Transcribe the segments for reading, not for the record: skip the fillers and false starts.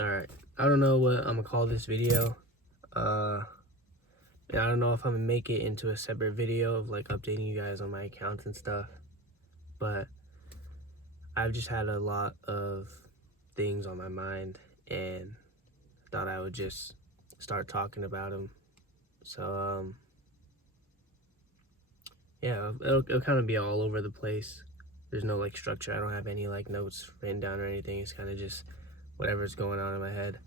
Alright, I don't know what I'm gonna call this video. And I don't know if I'm gonna make it into a separate video of like updating you guys on my accounts and stuff. But I've just had a lot of things on my mind and thought I would just start talking about them. So, yeah, it'll kind of be all over the place. There's no like structure. I don't have any like notes written down or anything. It's kind of just whatever's going on in my head.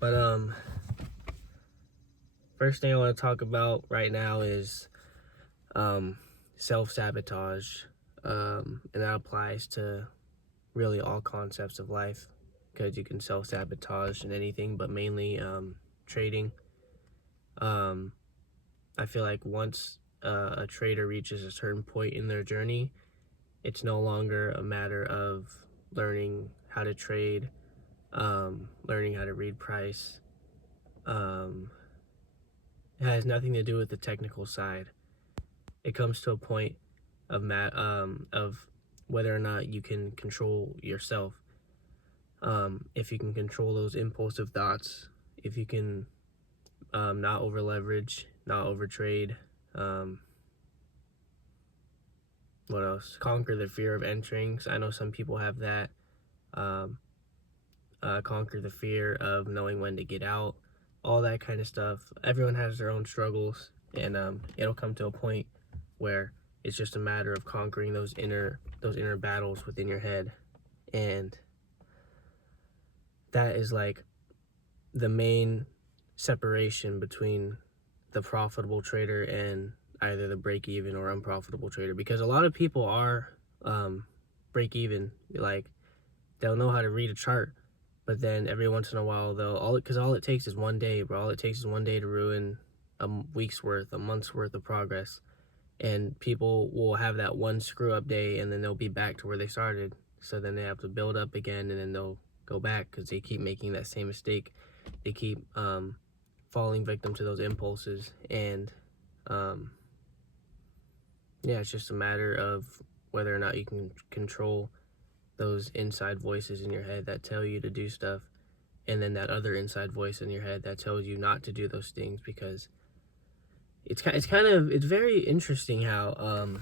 But first thing I want to talk about right now is self-sabotage, and that applies to really all concepts of life, because you can self-sabotage in anything, but mainly trading. I feel like once a trader reaches a certain point in their journey, it's no longer a matter of learning how to trade, learning how to read price. It has nothing to do with the technical side. It comes to a point of whether or not you can control yourself. If you can control those impulsive thoughts, if you can not over leverage, not over trade, what else? Conquer the fear of entering. So I know some people have that. Conquer the fear of knowing when to get out, all that kind of stuff. Everyone has their own struggles, and it'll come to a point where it's just a matter of conquering those inner battles within your head. And that is like the main separation between the profitable trader and either the break-even or unprofitable trader, because a lot of people are break-even. Like, they'll know how to read a chart, but then every once in a while because all it takes is one day, bro. All it takes is one day to ruin a week's worth, a month's worth of progress. And people will have that one screw up day, and then they'll be back to where they started. So then they have to build up again, and then they'll go back because they keep making that same mistake. They keep falling victim to those impulses. And yeah, it's just a matter of whether or not you can control those inside voices in your head that tell you to do stuff, and then that other inside voice in your head that tells you not to do those things. Because it's very interesting how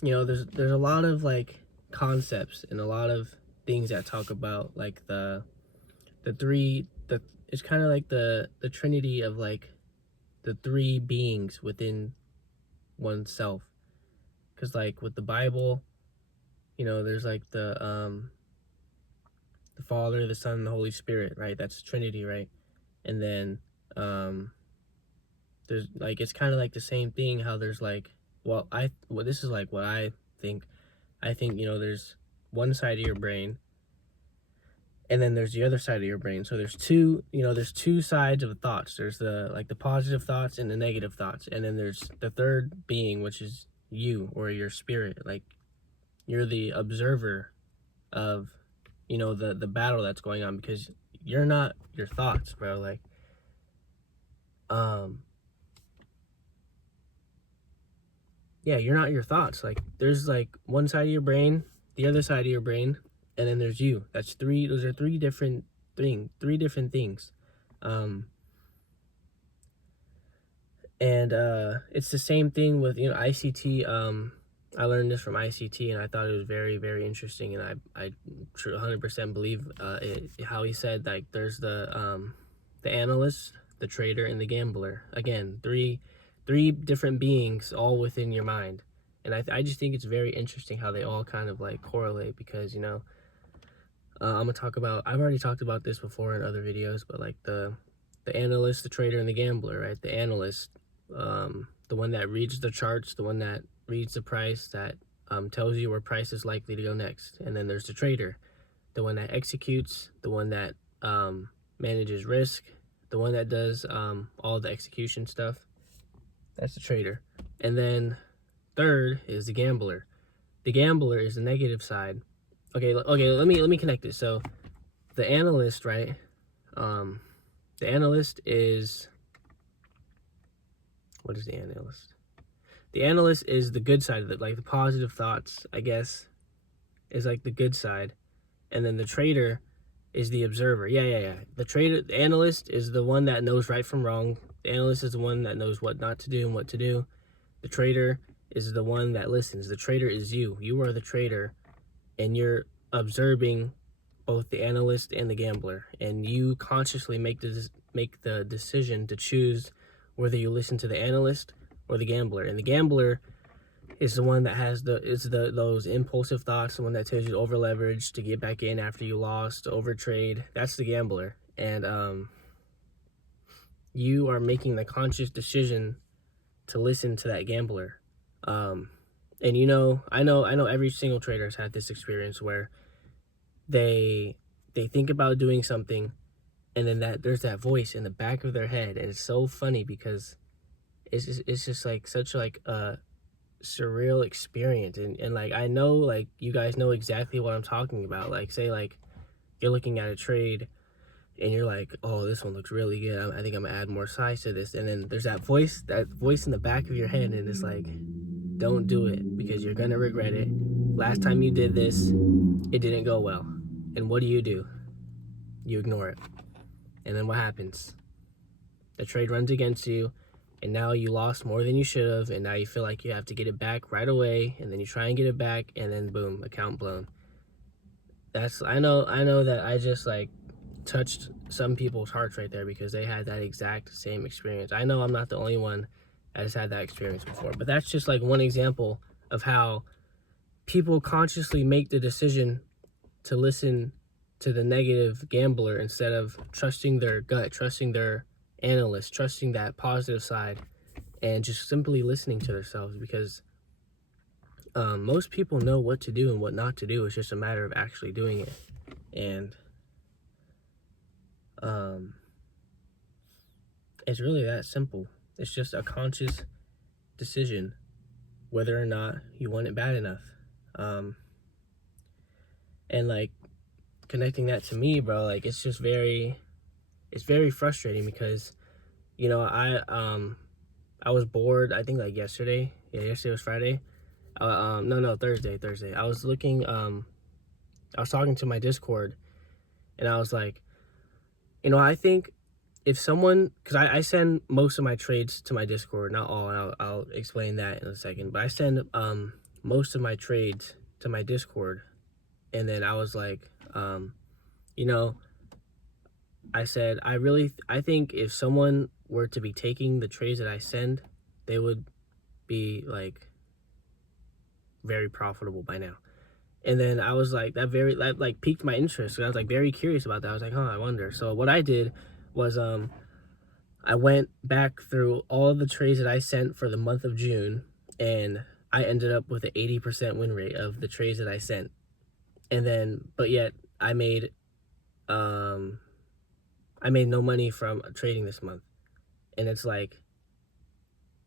there's a lot of like concepts and a lot of things that talk about like it's kind of like the trinity of like the three beings within oneself. Because like with the Bible, there's like the Father, the Son, and the Holy Spirit, right? That's Trinity, right? And then there's like, it's kind of like the same thing, how there's like, this is like what I think. I think, there's one side of your brain, and then there's the other side of your brain. So there's two sides of thoughts. There's the positive thoughts and the negative thoughts. And then there's the third being, which is you, or your spirit. Like, you're the observer of, the battle that's going on, because you're not your thoughts, bro. Like, yeah, you're not your thoughts. Like, there's like one side of your brain, the other side of your brain, and then there's you. Those are three different things. And it's the same thing with, ICT. I learned this from ICT, and I thought it was very, very interesting. And I 100% believe how he said, like, there's the analyst, the trader, and the gambler. Again, three different beings all within your mind. And I just think it's very interesting how they all kind of like correlate, because I'm gonna talk about, I've already talked about this before in other videos, but like the analyst, the trader, and the gambler, right? The analyst, the one that reads the charts, the one that reads the price, that tells you where price is likely to go next. And then there's the trader, the one that executes, the one that manages risk, the one that does all the execution stuff. That's the trader. And then third is the gambler. The gambler is the negative side. Okay, let me connect it. So the analyst, right? The analyst is, what is the analyst? The analyst is the good side of it, like the positive thoughts, I guess, is like the good side. And then the trader is the observer. Yeah. The analyst is the one that knows right from wrong. The analyst is the one that knows what not to do and what to do. The trader is the one that listens. The trader is you. You are the trader, and you're observing both the analyst and the gambler, and you consciously make the decision to choose whether you listen to the analyst or the gambler. And the gambler is the one that has those impulsive thoughts, the one that tells you to over leverage, to get back in after you lost, to over trade. That's the gambler. And you are making the conscious decision to listen to that gambler. And I know every single trader has had this experience where they think about doing something, and then there's that voice in the back of their head, and it's so funny because it's just like such like a surreal experience. And like, I know, like, you guys know exactly what I'm talking about. Like, say like you're looking at a trade and you're like, oh, this one looks really good, I think I'm gonna add more size to this. And then there's that voice in the back of your head, and it's like, don't do it because you're gonna regret it. Last time you did this, it didn't go well. And what do? You ignore it. And then what happens? The trade runs against you, and now you lost more than you should have, and now you feel like you have to get it back right away, and then you try and get it back, and then boom, account blown. I know that I just like touched some people's hearts right there because they had that exact same experience. I know I'm not the only one that has had that experience before, but that's just like one example of how people consciously make the decision to listen to the negative gambler instead of trusting their gut, trusting their analyst, trusting that positive side, and just simply listening to themselves. Because most people know what to do and what not to do. It's just a matter of actually doing it. And it's really that simple. It's just a conscious decision whether or not you want it bad enough. And like, connecting that to me, bro, like, it's very frustrating because I was bored, I think, like yesterday. Yeah, yesterday was Friday. No, Thursday. I was looking, I was talking to my Discord, and I was like, I think if someone, because I send most of my trades to my Discord, not all, and I'll explain that in a second, but I send most of my trades to my Discord. And then I was like, I said, I think if someone were to be taking the trades that I send, they would be like very profitable by now. And then I was like, that like piqued my interest. So I was like very curious about that. I was like, I wonder. So what I did was I went back through all the trades that I sent for the month of June, and I ended up with an 80% win rate of the trades that I sent. And then, but yet I made no money from trading this month. And it's like,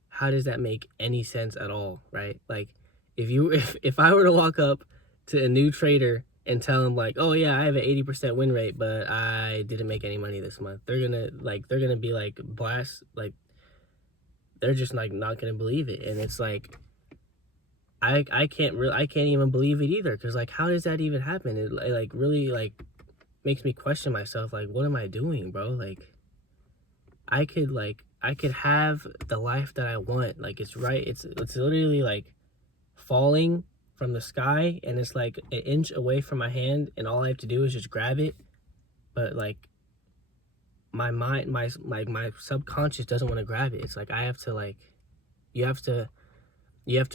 how does that make any sense at all, right? Like, if I were to walk up to a new trader and tell them like, oh yeah, I have an 80% win rate, but I didn't make any money this month, they're gonna be like, blast, like, they're just like not gonna believe it. And it's like, I can't even believe it either, because like, how does that even happen? It like really like makes me question myself, like, what am I doing, bro? Like, I could have the life that I want. Like, it's literally like falling from the sky, and it's like an inch away from my hand, and all I have to do is just grab it. But like, my mind, my subconscious doesn't want to grab it. It's like, I have to, like, you have to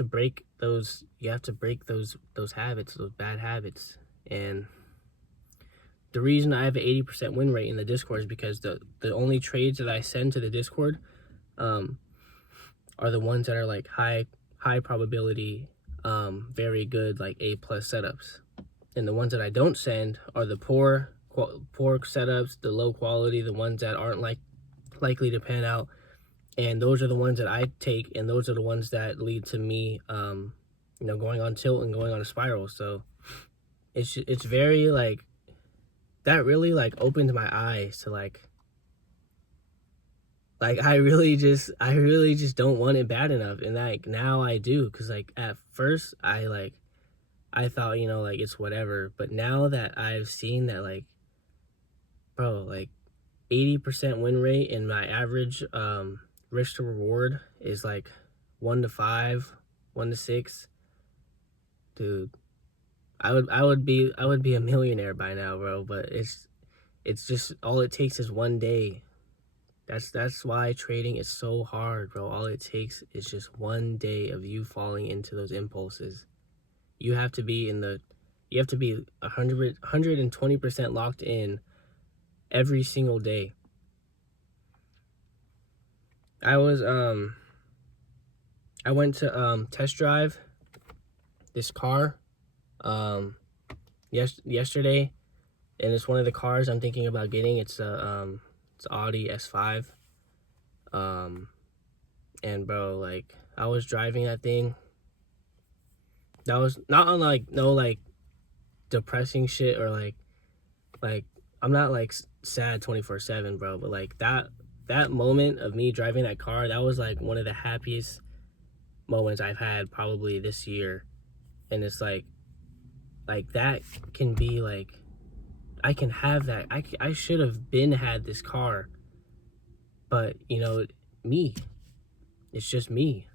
break those habits, those bad habits. And the reason I have an 80% win rate in the Discord is because the only trades that I send to the Discord are the ones that are like high probability, very good, like A+ setups. And the ones that I don't send are the poor setups, the low quality, the ones that aren't likely to pan out. And those are the ones that I take, and those are the ones that lead to me going on tilt and going on a spiral. So it's very like, that really like opened my eyes to like I really just don't want it bad enough. And like, now I do, because like at first I thought, like, it's whatever. But now that I've seen that, like, bro, like 80% win rate, and my average risk to reward is like 1 to 5, 1 to 6. Dude, I would be a millionaire by now, bro. But it's just all it takes is one day. That's why trading is so hard, bro. All it takes is just one day of you falling into those impulses. You have to be 120% locked in every single day. I went to test drive this car yesterday, and it's one of the cars I'm thinking about getting. It's Audi S5. And bro, like I was driving that thing. That was not on like no like depressing shit or like I'm not like sad 24/7, bro, but like that moment of me driving that car, that was like one of the happiest moments I've had probably this year. And it's like that can be like, I can have that. I should have been had this car, but me, it's just me.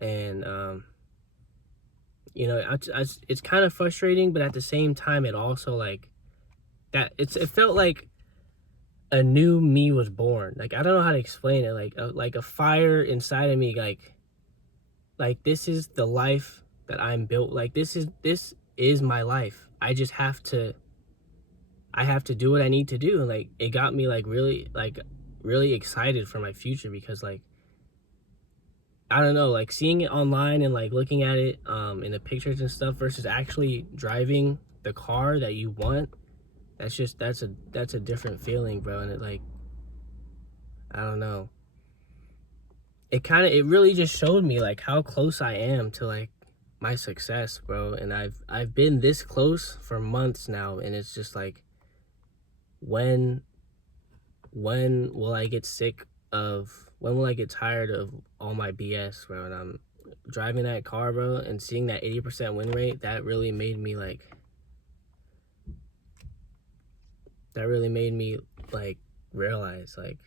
And it's kind of frustrating, but at the same time it also like that it felt like a new me was born. Like I don't know how to explain it. Like a fire inside of me, like this is the life that I'm built. Like this is my life. I have to do what I need to do. And like it got me like really excited for my future, because like I don't know, like seeing it online and like looking at it in the pictures and stuff versus actually driving the car that you want. That's a different feeling, bro. And it like, I don't know. It really just showed me like how close I am to like my success, bro. And I've been this close for months now, and it's just like, when will I get when will I get tired of all my BS, bro? And I'm driving that car, bro, and seeing that 80% win rate, that really made me realize like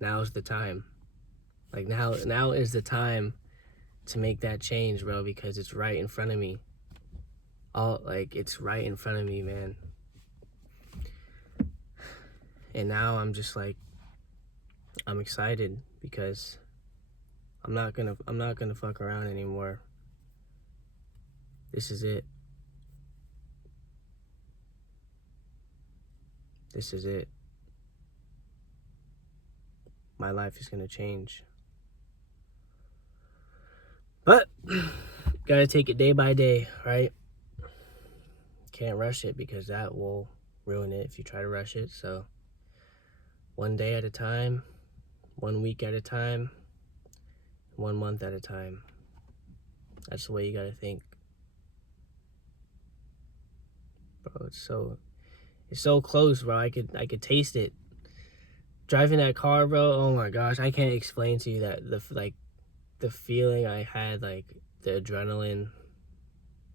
now's the time. Like now is the time to make that change, bro, because it's right in front of me. It's right in front of me, man. And now I'm just like, I'm excited because I'm not gonna fuck around anymore. This is it. This is it. My life is gonna change. But gotta take it day by day, right? Can't rush it, because that will ruin it if you try to rush it. So one day at a time, 1 week at a time, 1 month at a time. That's the way you gotta think. Bro, it's so close, bro. I could taste it. Driving that car, bro, oh my gosh, I can't explain to you that the feeling I had, like the adrenaline,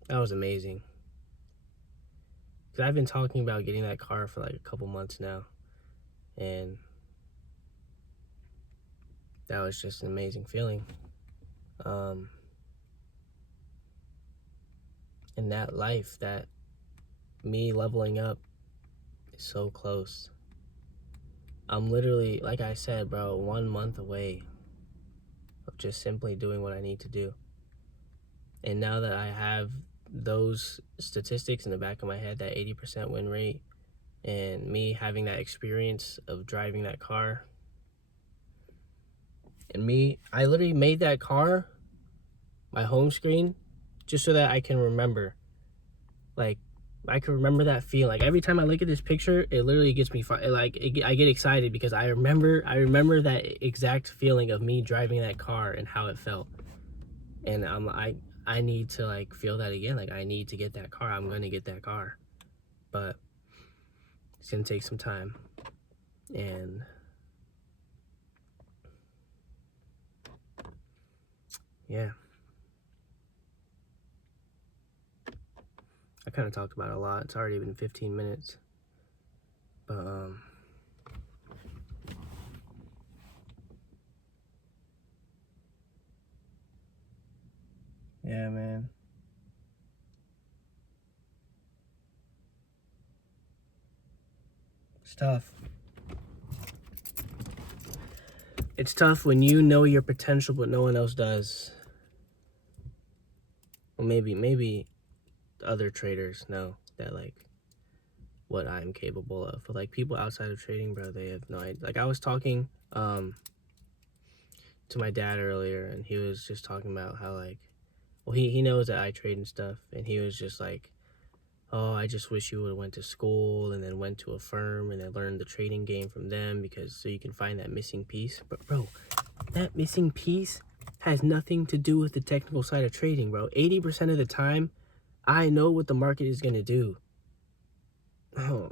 that was amazing. Because I've been talking about getting that car for like a couple months now, and that was just an amazing feeling. And that life, that me leveling up, is so close. I'm literally, like I said, bro, 1 month away of just simply doing what I need to do. And now that I have those statistics in the back of my head, that 80% win rate, and me having that experience of driving that car, and I literally made that car my home screen just so that I can remember. Like, I can remember that feeling. Like every time I look at this picture, it literally gets me I get excited because I remember that exact feeling of me driving that car and how it felt. And I need to like feel that again. Like I need to get that car. I'm gonna get that car, but it's gonna take some time. And yeah, I kind of talked about it a lot. It's already been 15 minutes. But yeah, man. It's tough. It's tough when you know your potential, but no one else does. Well, maybe other traders know that, like, what I'm capable of. But, like, people outside of trading, bro, they have no idea. Like, I was talking to my dad earlier, and he was just talking about how, like, well, he knows that I trade and stuff, and he was just like, oh, I just wish you would have went to school and then went to a firm and then learned the trading game from them, because so you can find that missing piece. But bro, that missing piece has nothing to do with the technical side of trading, bro. 80% of the time, I know what the market is gonna do. Oh,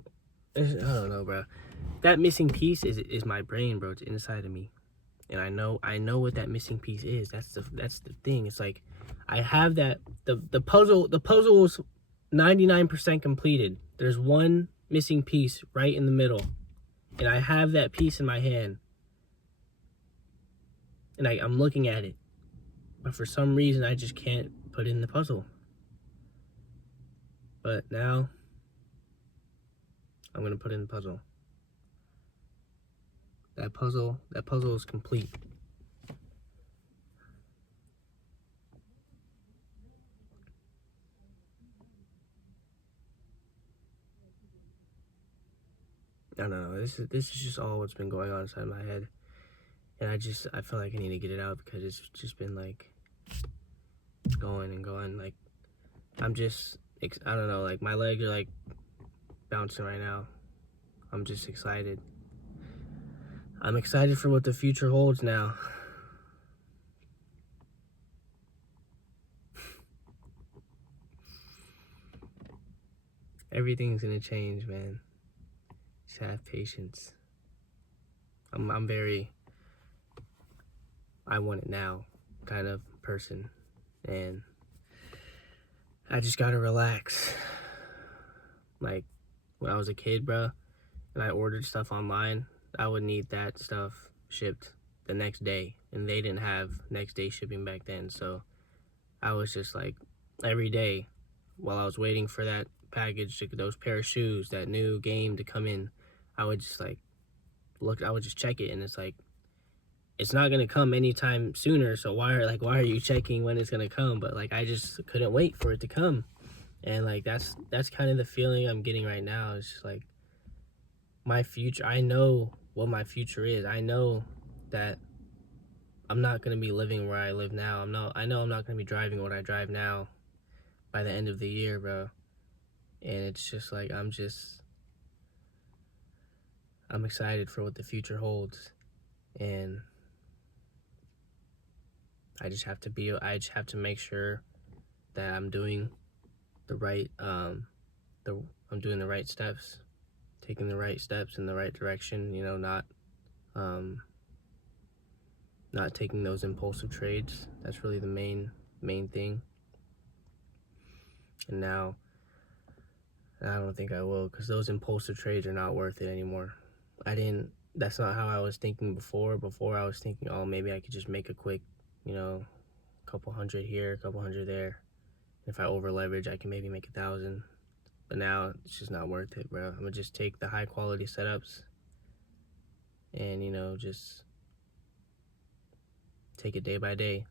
I don't know, bro. That missing piece is my brain, bro. It's inside of me, and I know what that missing piece is. That's the thing. It's like I have that the puzzle. The puzzle is 99% completed. There's one missing piece right in the middle, and I have that piece in my hand, and I'm looking at it, but for some reason I just can't put in the puzzle. But now I'm gonna put in the puzzle. That puzzle is complete. I don't know. This is just all what's been going on inside my head, and I feel like I need to get it out, because it's just been like going and going. Like I'm just I don't know. Like my legs are like bouncing right now. I'm just excited. I'm excited for what the future holds now. Everything's gonna change, man. Just have patience. I'm very I want it now kind of person, and I just gotta relax. Like when I was a kid, bro, and I ordered stuff online, I would need that stuff shipped the next day, and they didn't have next day shipping back then. So I was just like, every day while I was waiting for that package, those pair of shoes, that new game to come in, I would just like I would just check it, and it's like, it's not gonna come anytime sooner, so why are you checking when it's gonna come? But like I just couldn't wait for it to come. And like that's kind of the feeling I'm getting right now. It's just like my future, I know what my future is. I know that I'm not gonna be living where I live now. I know I'm not gonna be driving what I drive now by the end of the year, bro. And it's just like I'm excited for what the future holds, and I just have to make sure that I'm doing the right I'm doing the right steps, taking the right steps in the right direction, you know, not taking those impulsive trades. That's really the main thing. And now I don't think I will, because those impulsive trades are not worth it anymore. That's not how I was thinking before. Before I was thinking, oh, maybe I could just make a quick, you know, couple hundred here, a couple hundred there. If I over leverage, I can maybe make 1,000. But now it's just not worth it, bro. I'm gonna just take the high quality setups and, you know, just take it day by day.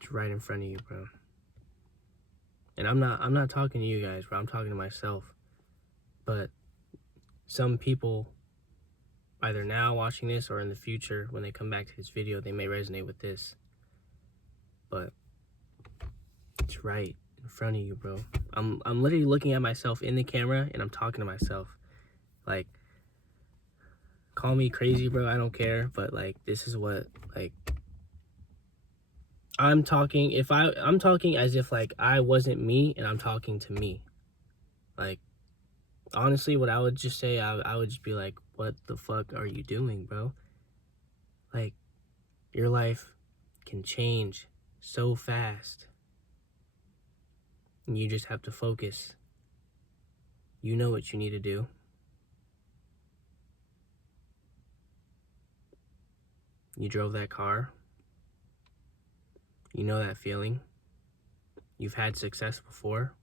It's right in front of you, bro. And I'm not talking to you guys, bro. I'm talking to myself. But some people, either now watching this or in the future, when they come back to this video, they may resonate with this. But it's right in front of you, bro. I'm literally looking at myself in the camera, and I'm talking to myself. Like, call me crazy, bro. I don't care. But like, this is what, like, I'm talking as if like I wasn't me, and I'm talking to me. Like, honestly, what I would just say, I would just be like, what the fuck are you doing, bro? Like, your life can change so fast. And you just have to focus. You know what you need to do. You drove that car. You know that feeling. You've had success before.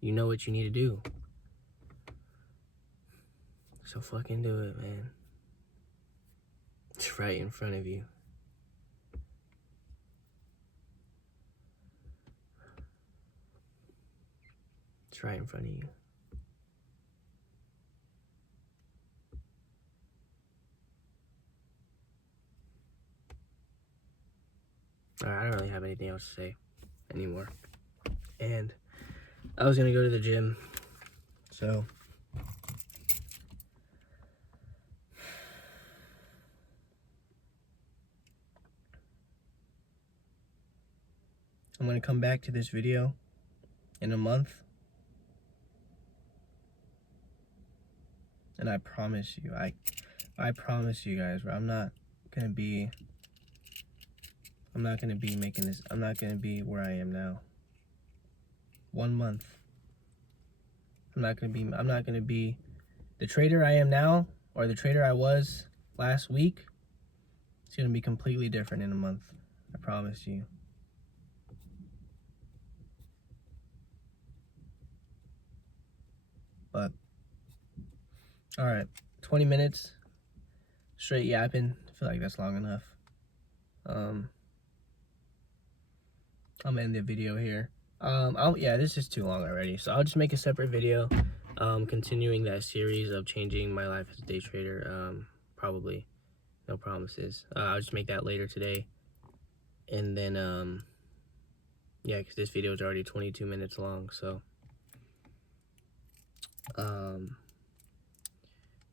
You know what you need to do. So fucking do it, man. It's right in front of you. It's right in front of you. Alright, I don't really have anything else to say anymore. And I was gonna go to the gym, so I'm gonna come back to this video in a month, and I promise you, I promise you guys, I'm not gonna be making this. I'm not gonna be where I am now. 1 month. I'm not gonna be the trader I am now, or the trader I was last week. It's gonna be completely different in a month. I promise you. But all right, 20 minutes straight yapping. I feel like that's long enough. I'm gonna end the video here. Yeah, this is too long already, so I'll just make a separate video, continuing that series of changing my life as a day trader. Probably, no promises. I'll just make that later today, and then yeah, because this video is already 22 minutes long, so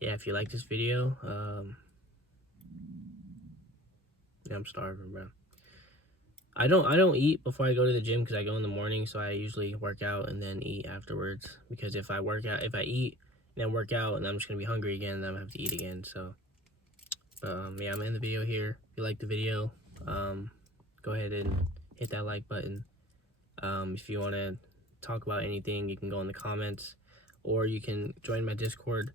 yeah, if you like this video, yeah, I'm starving, bro. I don't eat before I go to the gym because I go in the morning, so I usually work out and then eat afterwards. Because if I eat and then work out, and I'm just gonna be hungry again, and then I'm gonna have to eat again. So, yeah, I'm in the video here. If you like the video, go ahead and hit that like button. If you want to talk about anything, you can go in the comments, or you can join my Discord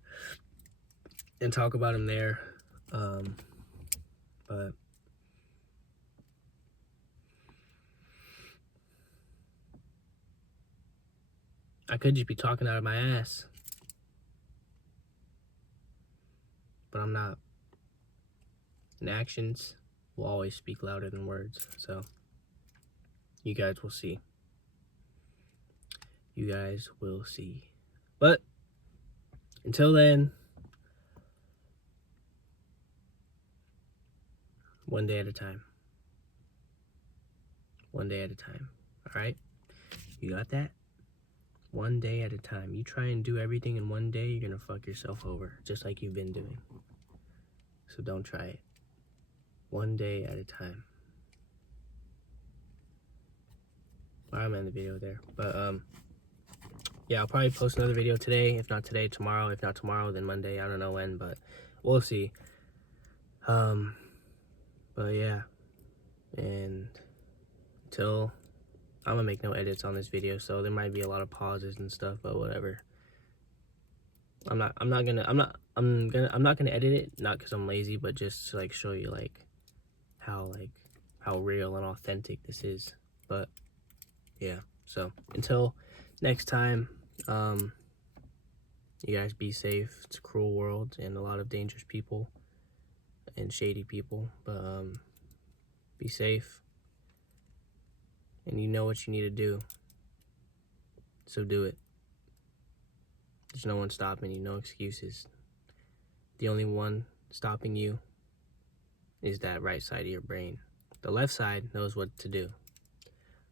and talk about them there. But I could just be talking out of my ass, but I'm not. And actions will always speak louder than words. So you guys will see. You guys will see. But until then, one day at a time. One day at a time. All right? You got that? One day at a time. You try and do everything in one day, you're going to fuck yourself over, just like you've been doing. So don't try it. One day at a time. I'm in the video there. But, yeah, I'll probably post another video today. If not today, tomorrow. If not tomorrow, then Monday. I don't know when, but we'll see. But yeah. And until... I'm gonna make no edits on this video, so there might be a lot of pauses and stuff, but whatever. I'm not gonna edit it, not because I'm lazy, but just to like show you how real and authentic this is. But yeah, so until next time, you guys be safe. It's a cruel world and a lot of dangerous people and shady people, but be safe. And you know what you need to do, so do it. There's no one stopping you, no excuses. The only one stopping you is that right side of your brain. The left side knows what to do.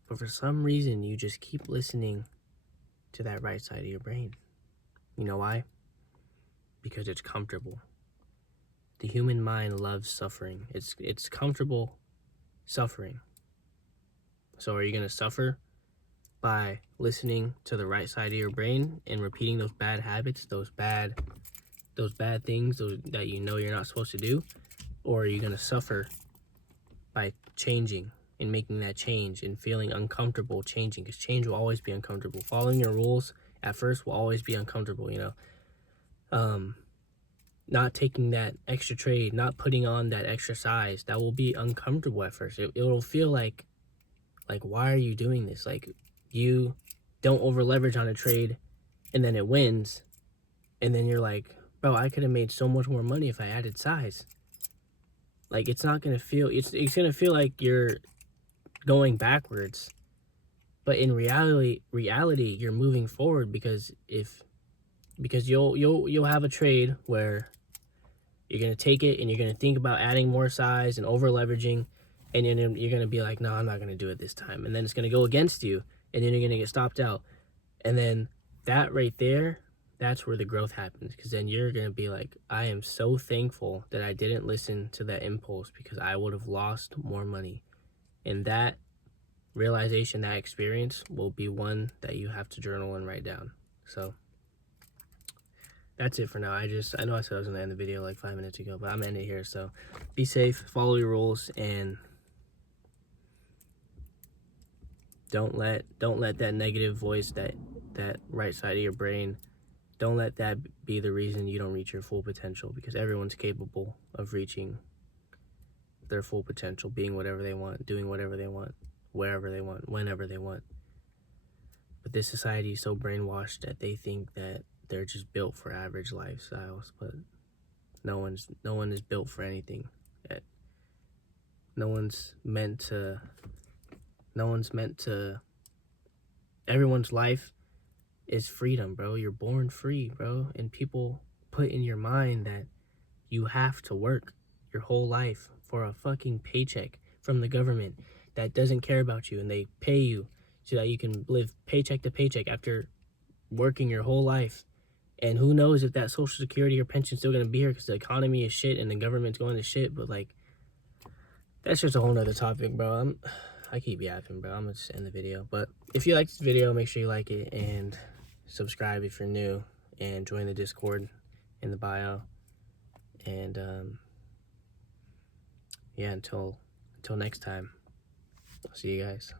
But for some reason, you just keep listening to that right side of your brain. You know why? Because it's comfortable. The human mind loves suffering. It's comfortable suffering. So are you going to suffer by listening to the right side of your brain and repeating those bad habits, those bad things that you know you're not supposed to do? Or are you going to suffer by changing in making that change and feeling uncomfortable changing, because change will always be uncomfortable. Following your rules at first will always be uncomfortable, you know. Not taking that extra trade, not putting on that extra size, that will be uncomfortable at first. It'll feel like why are you doing this? Like, you don't over leverage on a trade and then it wins, and then you're like, bro, I could have made so much more money if I added size. Like, it's not gonna feel, it's gonna feel like you're going backwards, but in reality you're moving forward, because you'll have a trade where you're gonna take it and you're gonna think about adding more size and over leveraging, and then you're gonna be like, no, I'm not gonna do it this time, and then it's gonna go against you, and then you're gonna get stopped out, and then that right there, that's where the growth happens, because then you're gonna be like, I am so thankful that I didn't listen to that impulse, because I would have lost more money. And that realization, that experience will be one that you have to journal and write down. So that's it for now. I know I said I was gonna end the video like 5 minutes ago, but I'm ending it here. So be safe, follow your rules, and don't let that negative voice, that right side of your brain, don't let that be the reason you don't reach your full potential, because everyone's capable of reaching their full potential, being whatever they want, doing whatever they want, wherever they want, whenever they want. But this society is so brainwashed that they think that they're just built for average lifestyles, but no one is built for anything. No one's meant to everyone's life is freedom, bro. You're born free, bro. And people put in your mind that you have to work your whole life for a fucking paycheck from the government that doesn't care about you, and they pay you so that you can live paycheck to paycheck after working your whole life. And who knows if that social security or pension's still gonna be here, because the economy is shit and the government's going to shit. But like, that's just a whole nother topic, bro. I keep yapping, bro. I'm gonna just end the video. But if you like this video, make sure you like it and subscribe if you're new, and join the Discord in the bio. And yeah, until next time, I'll see you guys.